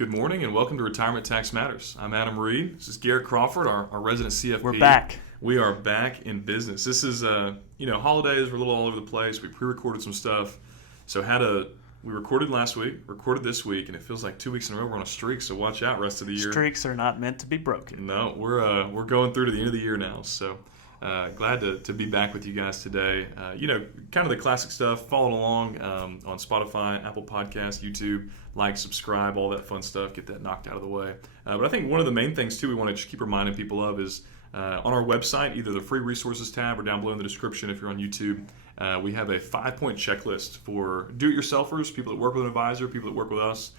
Good morning and welcome to Retirement Tax Matters. I'm Adam Reed. This is Garrett Crawford, our resident CFP. We're back. We are back in business. This is, holidays were a little all over the place. We pre-recorded some stuff. We recorded last week, recorded this week, and it feels like 2 weeks in a row we're on a streak, so watch out rest of the year. Streaks are not meant to be broken. No, we're going through to the end of the year now, so glad to be back with you guys today. Kind of the classic stuff, following along on Spotify, Apple Podcasts, YouTube, like, subscribe, all that fun stuff, get that knocked out of the way. But I think one of the main things, too, we want to just keep reminding people of is on our website, either the free resources tab or down below in the description if you're on YouTube, we have a 5-point checklist for do-it-yourselfers, people that work with an advisor, people that work with us.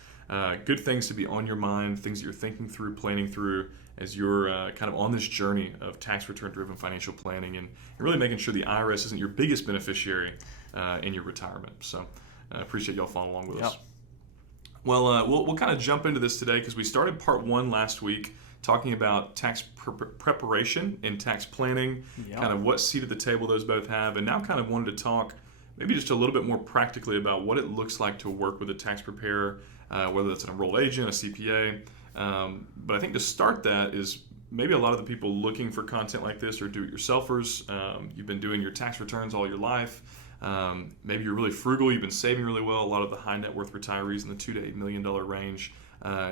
Good things to be on your mind, things that you're thinking through, planning through as you're kind of on this journey of tax return-driven financial planning and really making sure the IRS isn't your biggest beneficiary in your retirement. So I appreciate y'all following along with us. Well, we'll kind of jump into this today because we started part 1 last week talking about tax preparation and tax planning, kind of what seat at the table those both have, and now kind of wanted to talk maybe just a little bit more practically about what it looks like to work with a tax preparer, whether that's an enrolled agent, a CPA. But I think to start that is maybe a lot of the people looking for content like this are do-it-yourselfers. You've been doing your tax returns all your life. Maybe you're really frugal. You've been saving really well. A lot of the high net worth retirees in the $2 to $8 million range.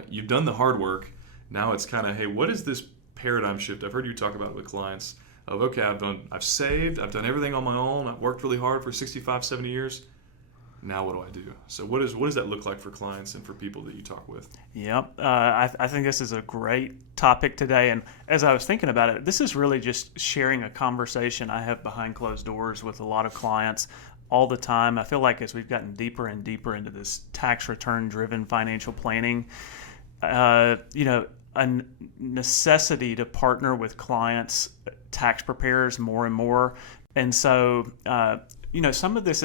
You've done the hard work. Now it's kind of, hey, what is this paradigm shift? I've heard you talk about it with clients of, okay, I've saved, I've done everything on my own, I've worked really hard for 65, 70 years. Now what do I do? So what does that look like for clients and for people that you talk with? Yep. I think this is a great topic today. And as I was thinking about it, this is really just sharing a conversation I have behind closed doors with a lot of clients all the time. I feel like as we've gotten deeper and deeper into this tax return-driven financial planning, a necessity to partner with clients, tax preparers more and more. And so, some of this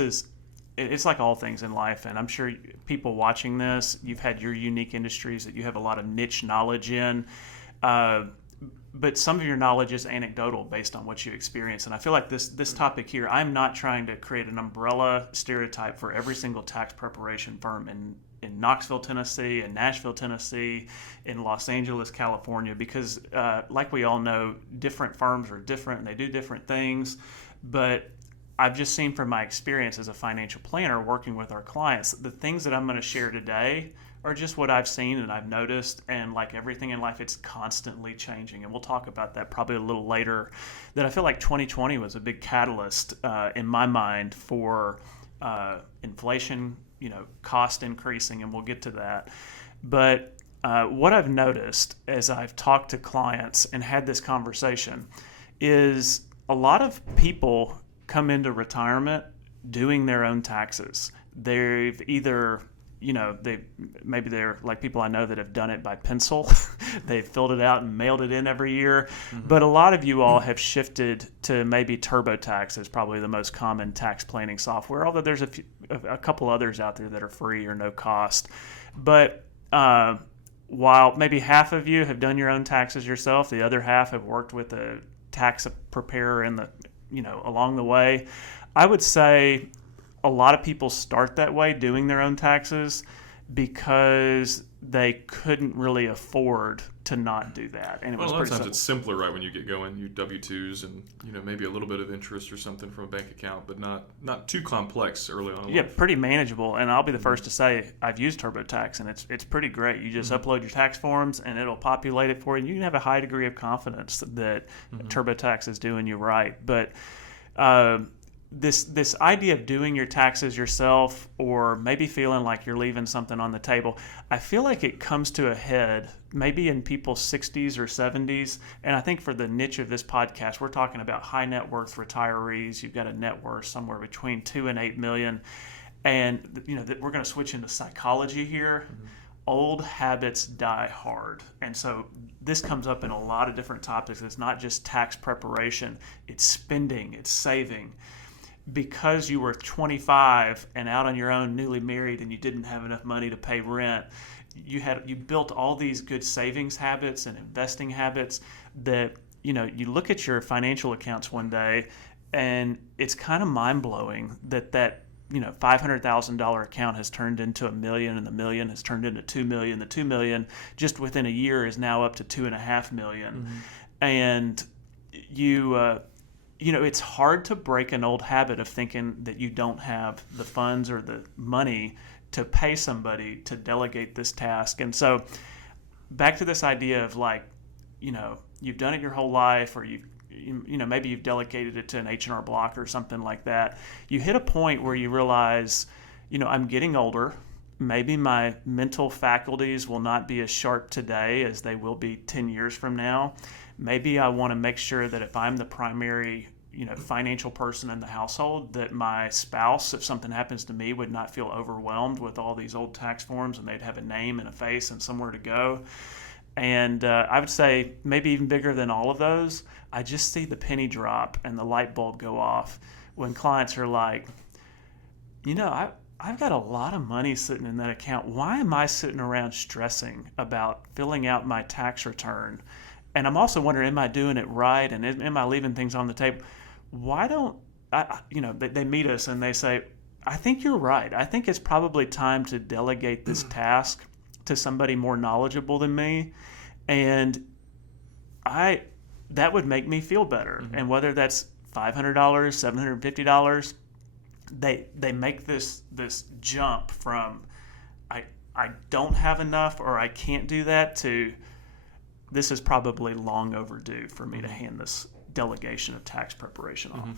it's like all things in life. And I'm sure people watching this, you've had your unique industries that you have a lot of niche knowledge in. But some of your knowledge is anecdotal based on what you experience. And I feel like this topic here, I'm not trying to create an umbrella stereotype for every single tax preparation firm in Knoxville, Tennessee, in Nashville, Tennessee, in Los Angeles, California, because like we all know, different firms are different and they do different things. But I've just seen from my experience as a financial planner working with our clients, the things that I'm going to share today are just what I've seen and I've noticed. And like everything in life, it's constantly changing. And we'll talk about that probably a little later. That I feel like 2020 was a big catalyst in my mind for inflation, cost increasing, and we'll get to that. But what I've noticed as I've talked to clients and had this conversation is a lot of people come into retirement doing their own taxes. They've either, maybe they're like people I know that have done it by pencil. They've filled it out and mailed it in every year. Mm-hmm. But a lot of you all have shifted to maybe TurboTax as probably the most common tax planning software, although there's a couple others out there that are free or no cost. But while maybe half of you have done your own taxes yourself, the other half have worked with a tax preparer along the way. I would say a lot of people start that way, doing their own taxes, because they couldn't really afford to not do that. And a lot of times it's simpler, right, when you get going. You W-2s and maybe a little bit of interest or something from a bank account, but not too complex early on in life. Pretty manageable. And I'll be the first to say I've used TurboTax, and it's pretty great. You just upload your tax forms, and it'll populate it for you. And you can have a high degree of confidence that TurboTax is doing you right. But this idea of doing your taxes yourself, or maybe feeling like you're leaving something on the table, I feel like it comes to a head maybe in people's 60s or 70s. And I think for the niche of this podcast, we're talking about high net worth retirees. You've got a net worth somewhere between 2 and 8 million. And we're going to switch into psychology here. Mm-hmm. Old habits die hard. And so this comes up in a lot of different topics. It's not just tax preparation, it's spending, it's saving. Because you were 25 and out on your own, newly married, and you didn't have enough money to pay rent, you built all these good savings habits and investing habits that you look at your financial accounts one day, and it's kind of mind-blowing that $500,000 account has turned into $1 million, and the $1 million has turned into $2 million. The $2 million just within a year is now up to $2.5 million. Mm-hmm. And it's hard to break an old habit of thinking that you don't have the funds or the money to pay somebody to delegate this task. And so back to this idea of you've done it your whole life, or maybe you've delegated it to an H&R Block or something like that. You hit a point where you realize, I'm getting older. Maybe my mental faculties will not be as sharp today as they will be 10 years from now. Maybe I want to make sure that if I'm the primary, financial person in the household, that my spouse, if something happens to me, would not feel overwhelmed with all these old tax forms, and they'd have a name and a face and somewhere to go. And I would say maybe even bigger than all of those, I just see the penny drop and the light bulb go off when clients are like, I've got a lot of money sitting in that account. Why am I sitting around stressing about filling out my tax return? And I'm also wondering, am I doing it right? And am I leaving things on the table? Why don't they meet us and they say, I think you're right. I think it's probably time to delegate this task to somebody more knowledgeable than me. And that would make me feel better. Mm-hmm. And whether that's $500, $750, they make this jump from I don't have enough, or I can't do that, to this is probably long overdue for me to hand this delegation of tax preparation off. Mm-hmm.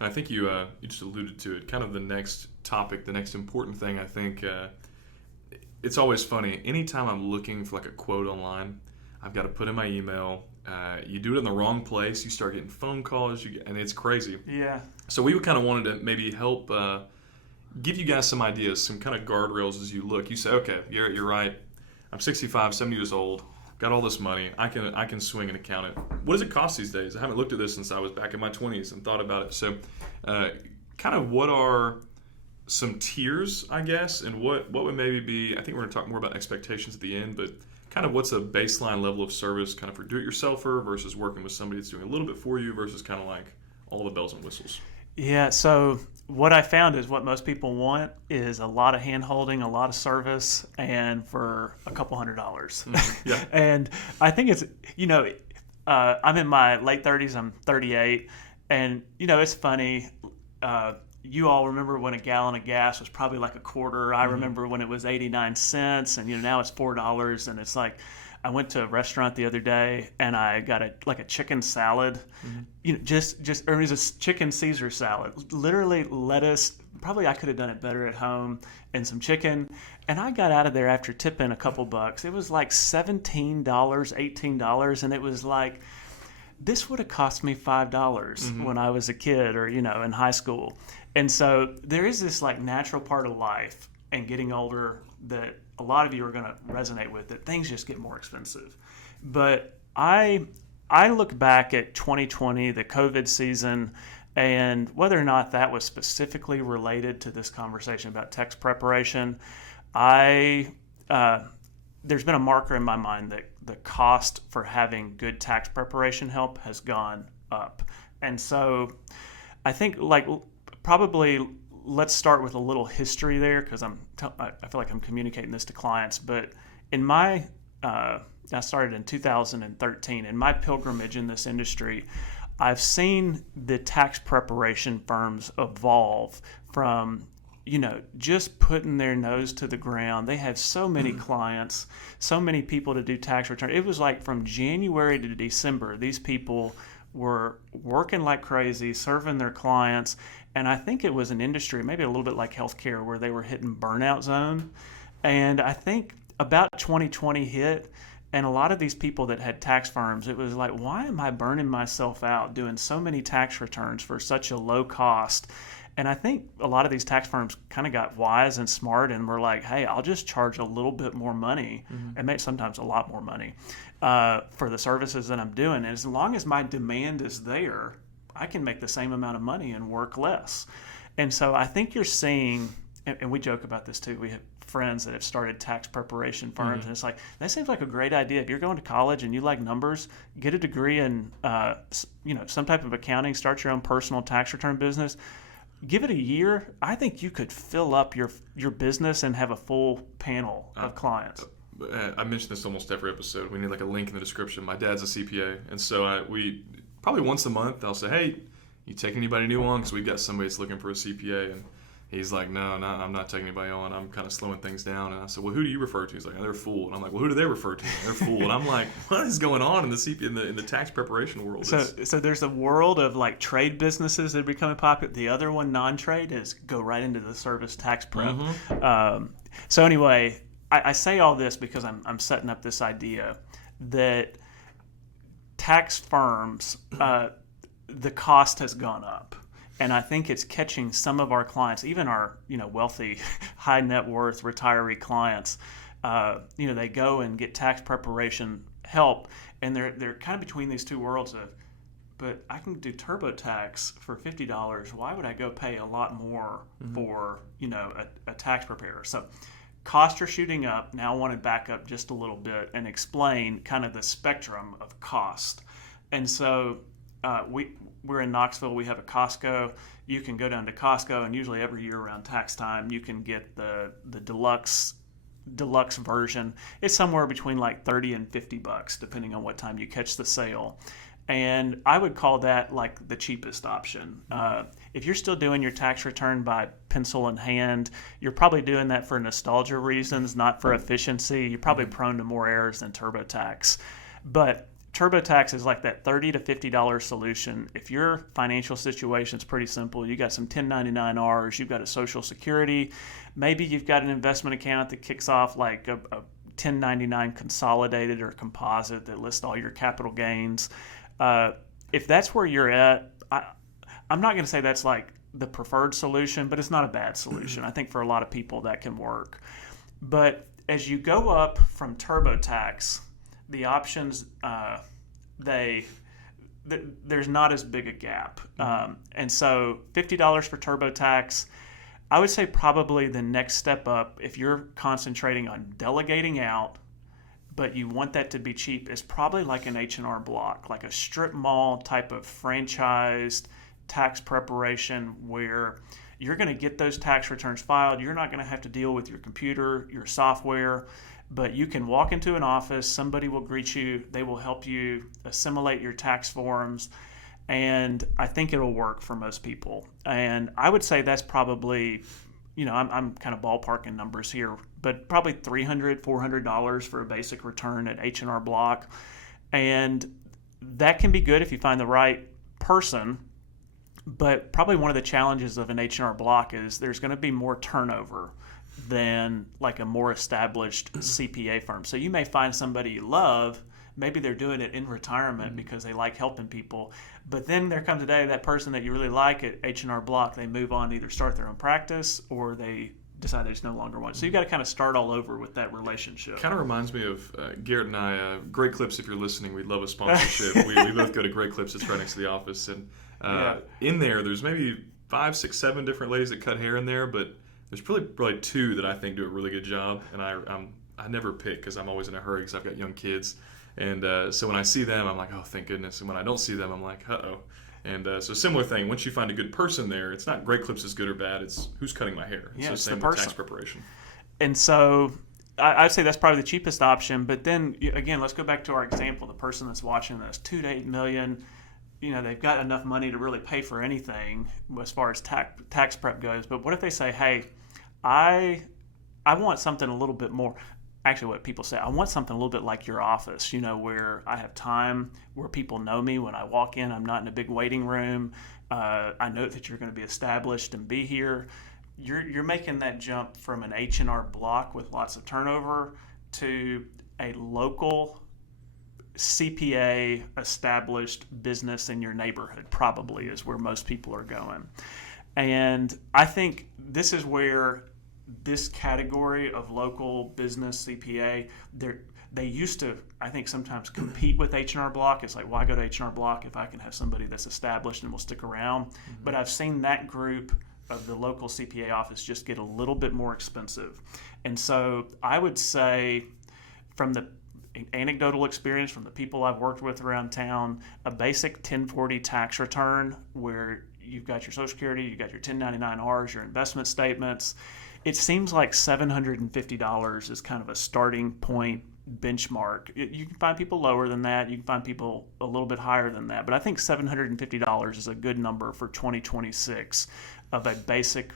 And I think you just alluded to it. Kind of the next topic, the next important thing, I think it's always funny. Anytime I'm looking for a quote online, I've got to put in my email. You do it in the wrong place, you start getting phone calls, and it's crazy. Yeah. So we kind of wanted to maybe help give you guys some ideas, some kind of guardrails as you look. You say, okay, you're right. I'm 65, 70 years old. Got all this money. I can swing an accountant. What does it cost these days? I haven't looked at this since I was back in my 20s and thought about it. So kind of what are some tiers, I guess, and what would maybe be, I think we're going to talk more about expectations at the end, but kind of what's a baseline level of service kind of for do-it-yourselfer versus working with somebody that's doing a little bit for you versus kind of like all the bells and whistles. Yeah, so what I found is what most people want is a lot of hand-holding, a lot of service, and for a couple $100. Mm-hmm. Yeah. And I think it's, I'm in my late 30s, I'm 38, and, it's funny. You all remember when a gallon of gas was probably like a quarter. I remember when it was 89 cents, and now it's $4. And it's like, I went to a restaurant the other day and I got a chicken salad. Mm-hmm. Or it was a chicken Caesar salad. Literally lettuce. Probably I could have done it better at home, and some chicken. And I got out of there after tipping a couple bucks. It was like $17, $18, and it was like, this would have cost me $5 mm-hmm. when I was a kid or, in high school. And so there is this natural part of life and getting older that a lot of you are going to resonate with, that things just get more expensive. But I look back at 2020, the COVID season, and whether or not that was specifically related to this conversation about tax preparation, there's been a marker in my mind that the cost for having good tax preparation help has gone up. And so I think probably let's start with a little history there, because I feel like I'm communicating this to clients. But I started in 2013. In my pilgrimage in this industry, I've seen the tax preparation firms evolve from just putting their nose to the ground. They have so many clients, so many people to do tax return. It was like from January to December, these people were working like crazy, serving their clients. And I think it was an industry, maybe a little bit like healthcare, where they were hitting burnout zone. And I think about 2020 hit, and a lot of these people that had tax firms, it was like, why am I burning myself out doing so many tax returns for such a low cost? And I think a lot of these tax firms kind of got wise and smart and were like, hey, I'll just charge a little bit more money, mm-hmm. and maybe sometimes a lot more money for the services that I'm doing. And as long as my demand is there, I can make the same amount of money and work less. And so I think you're seeing, and we joke about this too, we have friends that have started tax preparation firms, mm-hmm. and it's like, that seems like a great idea. If you're going to college and you like numbers, get a degree in some type of accounting, start your own personal tax return business. give it a year. I think you could fill up your business and have a full panel of clients. I mention this almost every episode. We need like a link in the description. My dad's a CPA, and so we probably once a month I'll say, "Hey, you take anybody new on?" Because we've got somebody that's looking for a CPA, and he's like, "No, I'm not taking anybody on. I'm kind of slowing things down." And I said, "Well, who do you refer to?" He's like, "Oh, they're full." And I'm like, "Well, who do they refer to?" They're full. And I'm like, "What is going on in the tax preparation world?" So there's a world of like trade businesses that are becoming popular. The other one, non-trade, is go right into the service tax prep. So anyway, I say all this because I'm setting up this idea that tax firms, the cost has gone up. And I think it's catching some of our clients, even our wealthy, high net worth retiree clients. They go and get tax preparation help, and they're kind of between these two worlds of, but I can do TurboTax for $50. Why would I go pay a lot more for a tax preparer? So costs are shooting up. Now I want to back up just a little bit and explain kind of the spectrum of cost. And so we're in Knoxville. We have a Costco. You can go down to Costco, and usually every year around tax time, you can get the deluxe version. It's somewhere between like $30 and $50, depending on what time you catch the sale. And I would call that like the cheapest option. If you're still doing your tax return by pencil in hand, you're probably doing that for nostalgia reasons, not for efficiency. You're probably prone to more errors than TurboTax. But TurboTax is like that $30 to $50 solution. If your financial situation is pretty simple, you got some 1099-Rs, you've got a Social Security, maybe you've got an investment account that kicks off like a 1099 consolidated or composite that lists all your capital gains. If that's where you're at, I'm not going to say that's like the preferred solution, but it's not a bad solution. I think for a lot of people that can work. But as you go up from TurboTax, the options, there's not as big a gap. And so $50 for TurboTax, I would say probably the next step up, if you're concentrating on delegating out, but you want that to be cheap, is probably like an H&R Block, like a strip mall type of franchised tax preparation where you're going to get those tax returns filed. You're not going to have to deal with your computer, your software, but you can walk into an office, somebody will greet you, they will help you assimilate your tax forms, and I think it'll work for most people. And I would say that's probably, I'm kind of ballparking numbers here, but probably $300, $400 for a basic return at H&R Block. And that can be good if you find the right person, but probably one of the challenges of an H&R Block is there's going to be more turnover than like a more established CPA firm. So you may find somebody you love, maybe they're doing it in retirement because they like helping people, but then there comes a day that person that you really like at H&R Block, they move on, either start their own practice or they decide they just no longer want. So you got to kind of start all over with that relationship. Kind of reminds me of Garrett and I. Great Clips, if you're listening, we'd love a sponsorship. we both go to Great Clips. It's right next to the office, and in there's maybe 5, 6, 7 different ladies that cut hair in there, but there's probably 2 that I think do a really good job, and I never pick because I'm always in a hurry because I've got young kids, and so when I see them, I'm like, oh, thank goodness, and when I don't see them, I'm like, uh-oh. And so similar thing, once you find a good person there, it's not Great Clips is good or bad, it's who's cutting my hair. Yeah, it's the same with tax preparation. And so I'd say that's probably the cheapest option, but then, again, let's go back to our example, the person that's watching this, $2 to $8 million, they've got enough money to really pay for anything as far as tax prep goes, but what if they say, hey, I want something a little bit more. Actually, what people say, I want something a little bit like your office, where I have time, where people know me when I walk in. I'm not in a big waiting room. I know that you're going to be established and be here. You're making that jump from an H&R Block with lots of turnover to a local CPA established business in your neighborhood, probably is where most people are going. And I think this is where this category of local business CPA, they used to, I think, sometimes compete with H&R Block. It's like, why go to H&R Block if I can have somebody that's established and will stick around? But I've seen that group of the local CPA office just get a little bit more expensive. And so I would say, from the anecdotal experience from the people I've worked with around town, a basic 1040 tax return where you've got your Social Security, you've got your 1099-Rs, your investment statements. It seems like $750 is kind of a starting point benchmark. You can find people lower than that. You can find people a little bit higher than that. But I think $750 is a good number for 2026 of a basic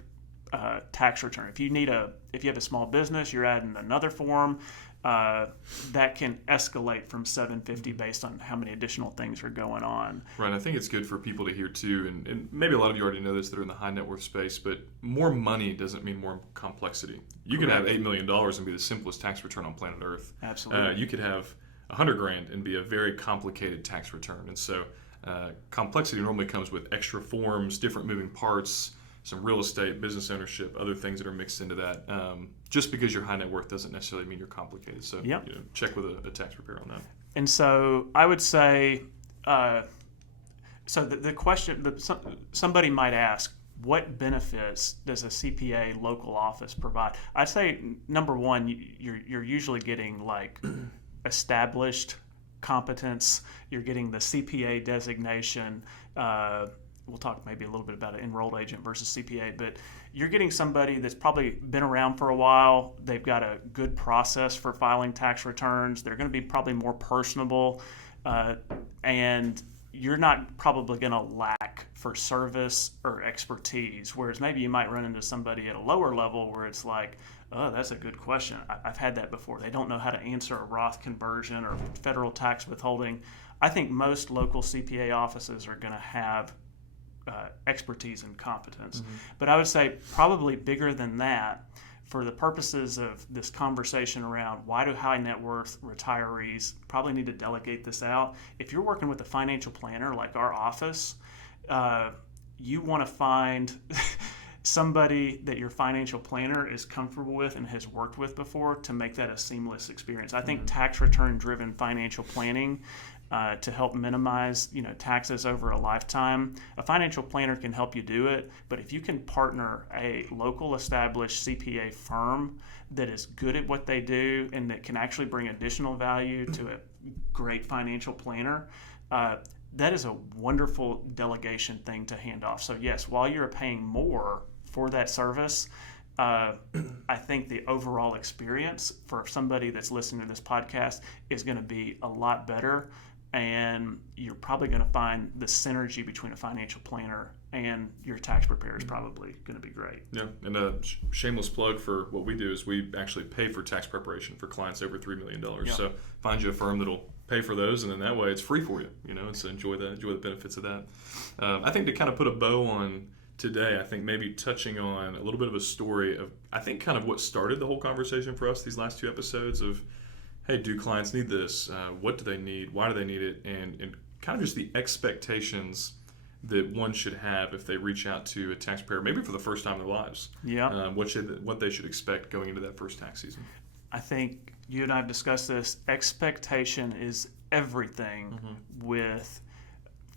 tax return. If you have a small business, you're adding another form. That can escalate from $750 based on how many additional things are going on. Right. I think it's good for people to hear too, and maybe a lot of you already know this that are in the high net worth space, but more money doesn't mean more complexity. You could have $8 million and be the simplest tax return on planet Earth. Absolutely. You could have $100,000 and be a very complicated tax return. And so complexity normally comes with extra forms, different moving parts, some real estate, business ownership, other things that are mixed into that. Just because you're high net worth doesn't necessarily mean you're complicated. So check with a tax preparer on that. And so I would say, so the question, somebody might ask, what benefits does a CPA local office provide? I'd say, number one, you're usually getting like established competence. You're getting the CPA designation. We'll talk maybe a little bit about an enrolled agent versus CPA, but you're getting somebody that's probably been around for a while. They've got a good process for filing tax returns. They're going to be probably more personable, and you're not probably going to lack for service or expertise, whereas maybe you might run into somebody at a lower level where it's like, oh, that's a good question. I've had that before. They don't know how to answer a Roth conversion or federal tax withholding. I think most local CPA offices are going to have expertise and competence. Mm-hmm. But I would say probably bigger than that, for the purposes of this conversation around why do high net worth retirees probably need to delegate this out. If you're working with a financial planner like our office, you want to find somebody that your financial planner is comfortable with and has worked with before to make that a seamless experience. I think tax return driven financial planning to help minimize, taxes over a lifetime. A financial planner can help you do it, but if you can partner a local established CPA firm that is good at what they do and that can actually bring additional value to a great financial planner, that is a wonderful delegation thing to hand off. So yes, while you're paying more for that service, I think the overall experience for somebody that's listening to this podcast is going to be a lot better. And you're probably going to find the synergy between a financial planner and your tax preparer is probably going to be great. Yeah, and a shameless plug for what we do is we actually pay for tax preparation for clients over $3 million. Yeah. So find you a firm that'll pay for those, and then that way it's free for you. And so enjoy the benefits of that. I think to kind of put a bow on today, I think maybe touching on a little bit of a story of, I think, kind of what started the whole conversation for us these last two episodes of, hey, do clients need this? What do they need? Why do they need it? And kind of just the expectations that one should have if they reach out to a tax preparer, maybe for the first time in their lives. Yeah. What they should expect going into that first tax season. I think you and I have discussed this. Expectation is everything with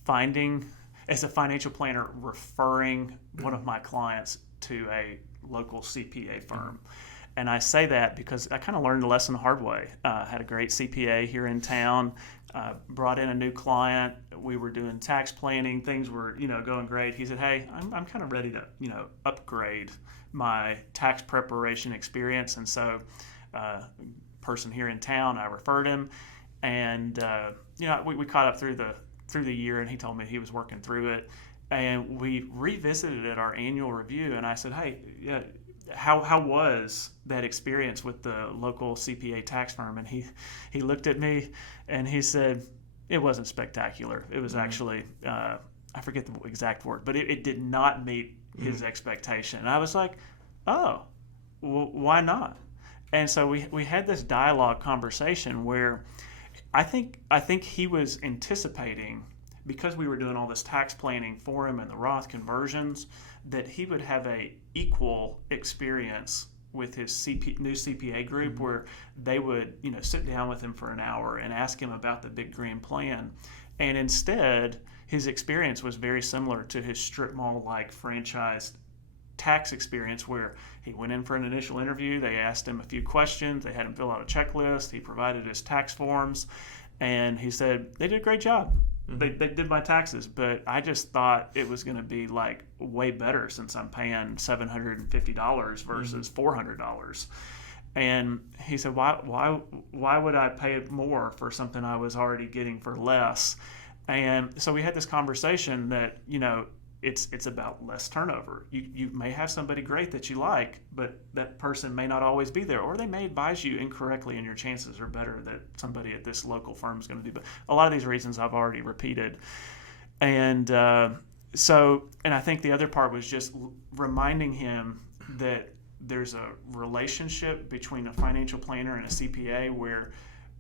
finding, as a financial planner, referring one of my clients to a local CPA firm. And I say that because I kind of learned the lesson the hard way. Had a great CPA here in town, brought in a new client. We were doing tax planning. Things were, going great. He said, hey, I'm kind of ready to, upgrade my tax preparation experience. And so person here in town, I referred him. And, we caught up through the year, and he told me he was working through it. And we revisited at our annual review, and I said, hey, how was that experience with the local CPA tax firm? And he looked at me and he said, it wasn't spectacular. It was actually, I forget the exact word, but it did not meet his expectation. And I was like, oh, well, why not? And so we had this dialogue conversation where I think he was anticipating, because we were doing all this tax planning for him and the Roth conversions, that he would have a equal experience with his new CPA group, where they would, sit down with him for an hour and ask him about the big grand plan. And instead, his experience was very similar to his strip mall-like franchised tax experience, where he went in for an initial interview. They asked him a few questions. They had him fill out a checklist. He provided his tax forms, and he said, they did a great job. They did my taxes, but I just thought it was going to be like way better since I'm paying $750 versus $400. And he said, why would I pay more for something I was already getting for less? And so we had this conversation that, it's about less turnover. You may have somebody great that you like, but that person may not always be there, or they may advise you incorrectly, and your chances are better that somebody at this local firm is going to do. But a lot of these reasons I've already repeated. And and I think the other part was just reminding him that there's a relationship between a financial planner and a CPA where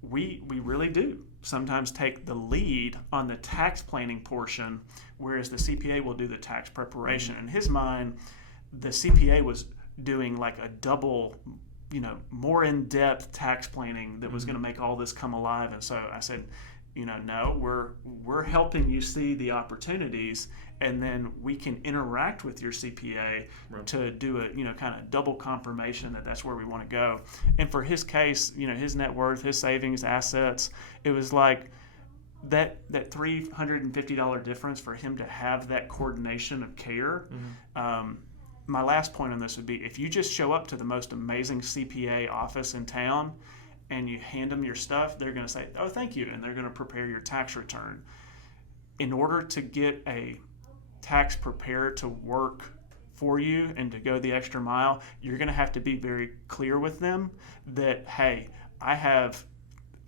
we really do sometimes take the lead on the tax planning portion, whereas the CPA will do the tax preparation. In his mind, the CPA was doing like a double, more in-depth tax planning that was going to make all this come alive. And so I said, no, we're helping you see the opportunities, and then we can interact with your CPA to do a kind of double confirmation that that's where we want to go. And for his case, his net worth, his savings, assets, it was like that $350 difference for him to have that coordination of care. My last point on this would be, if you just show up to the most amazing CPA office in town and you hand them your stuff, they're going to say, oh, thank you, and they're going to prepare your tax return. In order to get a tax preparer to work for you and to go the extra mile, you're going to have to be very clear with them that, hey, I have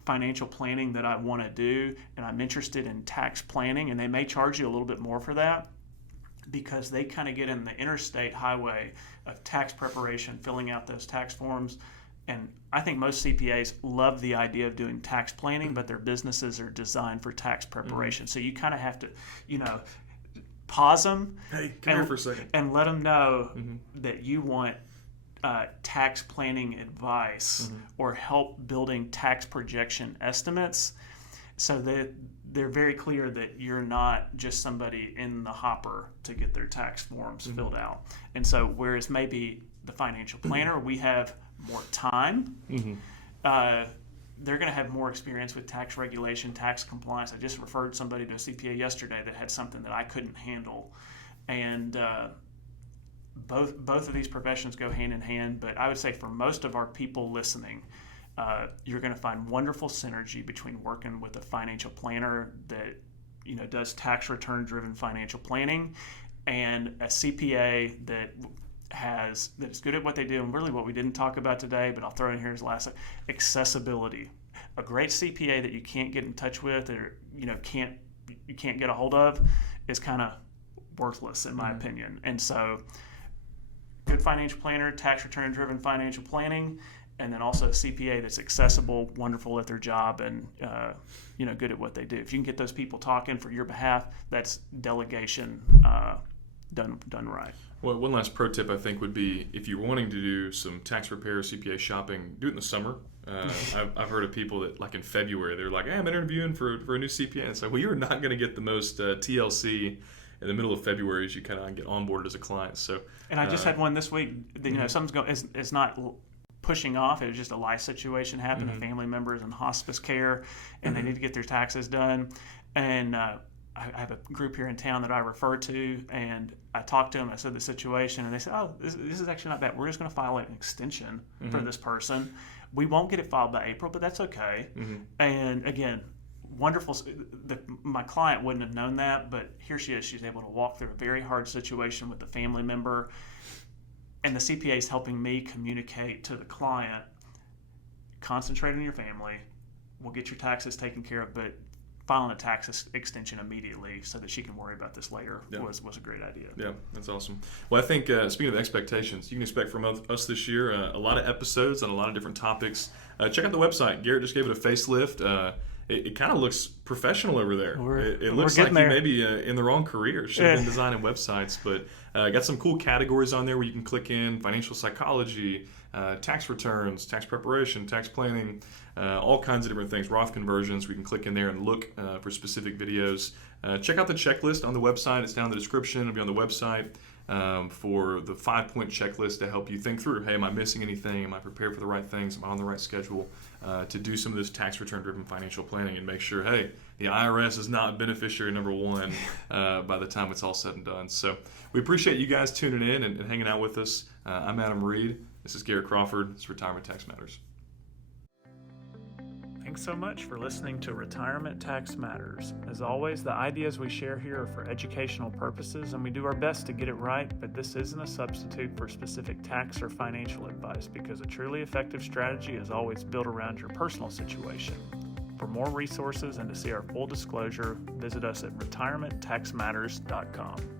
financial planning that I want to do, and I'm interested in tax planning, and they may charge you a little bit more for that because they kind of get in the interstate highway of tax preparation, filling out those tax forms. And I think most CPAs love the idea of doing tax planning, but their businesses are designed for tax preparation. So you kind of have to, pause them. Hey, come here for a second. And let them know that you want tax planning advice or help building tax projection estimates, so that they're very clear that you're not just somebody in the hopper to get their tax forms filled out. And so whereas maybe the financial planner, we have more time, they're going to have more experience with tax regulation, tax compliance. I just referred somebody to a CPA yesterday that had something that I couldn't handle. And both of these professions go hand in hand, but I would say for most of our people listening, you're going to find wonderful synergy between working with a financial planner that does tax return driven financial planning and a CPA that's good at what they do. And really what we didn't talk about today, but I'll throw in here as last, accessibility. A great CPA that you can't get in touch with, or you can't get a hold of, is kind of worthless in my opinion. And so good financial planner, tax return driven financial planning, and then also a CPA that's accessible, wonderful at their job, and good at what they do. If you can get those people talking for your behalf, that's delegation done right. Well, one last pro tip I think would be, if you're wanting to do some tax preparer CPA shopping, do it in the summer. I've heard of people that, like in February, they're like, hey, I'm interviewing for a new CPA. And so, well, you're not going to get the most TLC in the middle of February as you kind of get onboarded as a client. So, and I just had one this week. Something's going. It's not pushing off. It was just a life situation happened. A family member is in hospice care, and they need to get their taxes done. And I have a group here in town that I refer to, and I talked to them. I said the situation, and they said, "Oh, this is actually not bad. We're just going to file an extension for this person. We won't get it filed by April, but that's okay." And again, wonderful. My client wouldn't have known that, but here she is. She's able to walk through a very hard situation with the family member, and the CPA is helping me communicate to the client: concentrate on your family. We'll get your taxes taken care of, but filing a tax extension immediately so that she can worry about this later was a great idea. Yeah, that's awesome. Well, I think speaking of expectations, you can expect from us this year a lot of episodes on a lot of different topics. Check out the website. Garrett just gave it a facelift. It kind of looks professional over there. It looks like you may be in the wrong career. Should have been designing websites, but got some cool categories on there where you can click in: financial psychology, tax returns, tax preparation, tax planning, all kinds of different things, Roth conversions. We can click in there and look for specific videos. Check out the checklist on the website. It's down in the description. It'll be on the website. for the 5-point checklist to help you think through, hey, am I missing anything? Am I prepared for the right things? Am I on the right schedule? To do some of this tax return driven financial planning and make sure, hey, the IRS is not beneficiary number one by the time it's all said and done. So we appreciate you guys tuning in and hanging out with us. I'm Adam Reed. This is Garrett Crawford. It's Retirement Tax Matters. Thanks so much for listening to Retirement Tax Matters. As always, the ideas we share here are for educational purposes, and we do our best to get it right, but this isn't a substitute for specific tax or financial advice, because a truly effective strategy is always built around your personal situation. For more resources and to see our full disclosure, visit us at retirementtaxmatters.com.